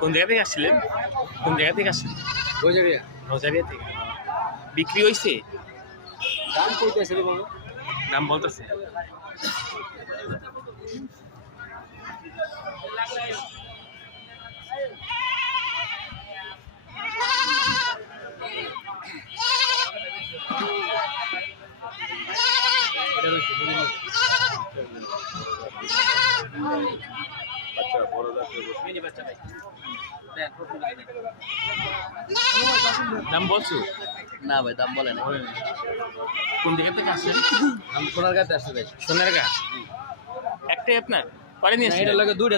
কোন জায়গা থেকে আসছিলেন? কোন জায়গা থেকে আসছেন? রোজারিয়া থেকে। বিক্রি হয়েছে? দাম কইতেছে রে বাবা, দাম বলতেছে। দাম বলছো? না ভাই দাম বলে না। কোন জায়গা থেকে আসছেন? আমি সোনারগাঁতে আসছি ভাই। সোনারগাঁ। একটাই আপনার? পরে নিয়ে এটার লগে দুইটা